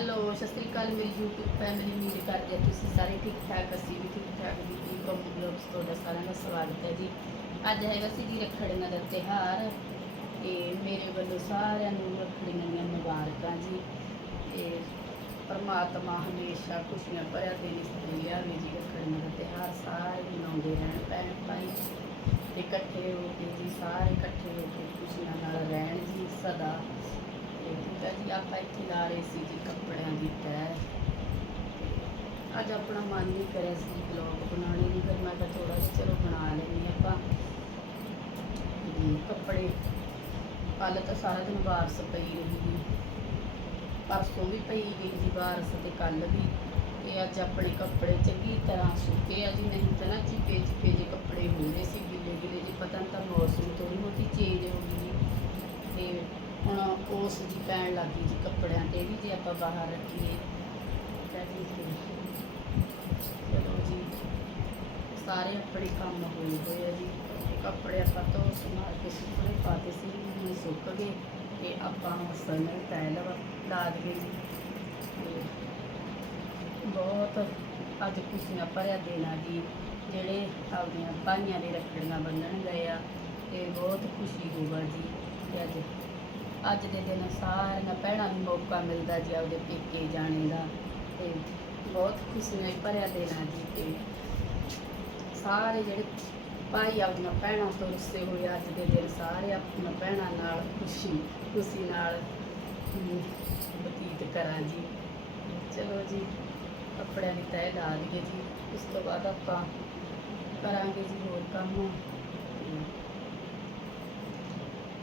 Hello Sat Sri ਅਕਾਲ, ਮੇਰੀ YouTube family ਉਮੀਦ ਕਰਦੇ ਹਾਂ ਤੁਸੀਂ ਸਾਰੇ ਠੀਕ ਠਾਕ, ਅਸੀਂ ਵੀ ਠੀਕ ਠਾਕ ਜੀ ਜੀ ਕਮ ਬਲੌਗਸ ਤੁਹਾਡਾ ਸਾਰਿਆਂ ਦਾ ਸਵਾਗਤ ਹੈ ਜੀ। ਅੱਜ ਹੈਗਾ ਸੀ ਜੀ ਰੱਖੜੀਆਂ ਦਾ ਤਿਉਹਾਰ, ਤੇ ਮੇਰੇ ਵੱਲੋਂ ਸਾਰਿਆਂ ਨੂੰ ਰੱਖੜੀਆਂ ਦੀਆਂ ਮੁਬਾਰਕਾਂ ਜੀ। ਤੇ ਪਰਮਾਤਮਾ ਹਮੇਸ਼ਾ ਖੁਸ਼ੀਆਂ ਭਰਿਆ ਦਿਨ ਇਸ ਤੇ ਲਿਆਵੇ ਜੀ ਰੱਖੜੀਆਂ ਦਾ ਤਿਉਹਾਰ ਸਾਰੇ ਮਨਾਉਂਦੇ ਰਹਿਣ ਭੈਣ ਭਾਈ ਤੇ ਇਕੱਠੇ ਹੋ ਕੇ ਜੀ, ਸਾਰੇ ਇਕੱਠੇ ਹੋ ਕੇ ਖੁਸ਼ੀਆਂ ਨਾਲ ਰਹਿਣ ਜੀ ਸਦਾ ਤੇ ਠੀਕ ਹੈ ਜੀ ਆਪਾਂ ਇੱਥੇ ਲਾ ਰਹੇ ਸੀ ਜੀ ਕੱਪੜਿਆਂ ਦੀ ਤੈਅ ਅੱਜ ਆਪਣਾ ਮਨ ਨਹੀਂ ਕਰਿਆ ਸੀ ਬਲੌਗ ਬਣਾਉਣੇ ਦੀ ਫਿਰ ਮੈਂ ਕਿਹਾ ਥੋੜਾ ਜਿਹਾ ਚਲੋ ਬਣਾ ਲੈਂਦੇ ਆਪਾਂ। ਵੀ ਕੱਪੜੇ ਕੱਲ ਤਾਂ ਸਾਰਾ ਦਿਨ ਬਾਰਿਸ਼ ਪਈ ਰਹੀ ਪਰਸੋਂ ਵੀ ਪਈ ਗਈ ਜੀ ਬਾਰਿਸ਼ ਤੇ ਕੱਲ ਵੀ। ਤੇ ਅੱਜ ਆਪਣੇ ਕੱਪੜੇ ਚੰਗੀ ਤਰ੍ਹਾਂ ਸੁੱਕੇ ਆ ਜੀ, ਨਹੀਂ ਤਾਂ ਨਾ ਚਿਪੇ ਚਿਪੇ ਜਿਹੇ ਕੱਪੜੇ ਹੋ ਰਹੇ ਸੀ ਗਿੱਲੇ ਗਿੱਲੇ ਜੀ ਪਤਾ ਨਹੀਂ ਤਾਂ ਮੌਸਮ ਥੋੜੀ ਮੋਟੀ ਚੇਂਜ ਹੋ ਗਈ ਜੀ ਤੇ ਹੁਣ ਉਸ ਜੀ ਪੈਣ ਲੱਗ ਗਈ ਜੀ ਕੱਪੜਿਆਂ ਤੇ ਵੀ ਜੇ ਆਪਾਂ ਬਾਹਰ ਰੱਖੀਏ। ਤਾਂ ਜੀ ਚਲੋ ਜੀ, ਸਾਰੇ ਆਪਣੇ ਕੰਮ ਹੋਏ ਹੋਏ ਆ ਜੀ। ਕੱਪੜੇ ਆਪਾਂ ਧੋ ਸਮਾਰ ਕੇ ਸੁੱਕਣੇ ਪਾਤੇ ਸੀ, ਹੁਣ ਸੁੱਕ ਗਏ ਤੇ ਆਪਾਂ ਮਸਲ ਨਾਲ ਲਵਾ ਲਾ ਦਈਏ ਜੀ। ਤੇ ਬਹੁਤ ਅੱਜ ਖੁਸ਼ੀਆਂ ਭਰਿਆ ਦਿਨ ਆ ਜੀ, ਜਿਹੜੇ ਆਪਦੀਆਂ ਭਾਈਆਂ ਦੇ ਰੱਖੜੀਆਂ ਬੰਨਣ ਗਏ ਆ ਤੇ ਬਹੁਤ ਖੁਸ਼ੀ ਹੋਊਗਾ ਜੀ ਤੇ ਅੱਜ ਅੱਜ ਦੇ ਦਿਨ ਸਾਰੀਆਂ ਭੈਣਾਂ ਨੂੰ ਮੌਕਾ ਮਿਲਦਾ ਜੀ ਆਪਦੇ ਪੇਕੇ ਜਾਣੇ ਦਾ ਤੇ ਬਹੁਤ ਖੁਸ਼ੀਆਂ ਭਰਿਆ ਦਿਨ ਆ ਜੀ ਤੇ ਸਾਰੇ ਜਿਹੜੇ ਭਾਈ ਆਪਣੀਆਂ ਭੈਣਾਂ ਤੋਂ ਰੁੱਸੇ ਹੋਏ ਅੱਜ ਦੇ ਦਿਨ ਸਾਰੇ ਆਪਣੀਆਂ ਭੈਣਾਂ ਨਾਲ ਖੁਸ਼ੀ ਖੁਸ਼ੀ ਨਾਲ ਬਤੀਤ ਕਰਾਂ ਜੀ। ਚਲੋ ਜੀ, ਕੱਪੜਿਆਂ ਦੀ ਤੈਅ ਲਾ ਲਈਏ ਜੀ। ਉਸ ਤੋਂ ਬਾਅਦ ਆਪਾਂ ਕਰਾਂਗੇ ਜੀ ਹੋਰ ਕੰਮ।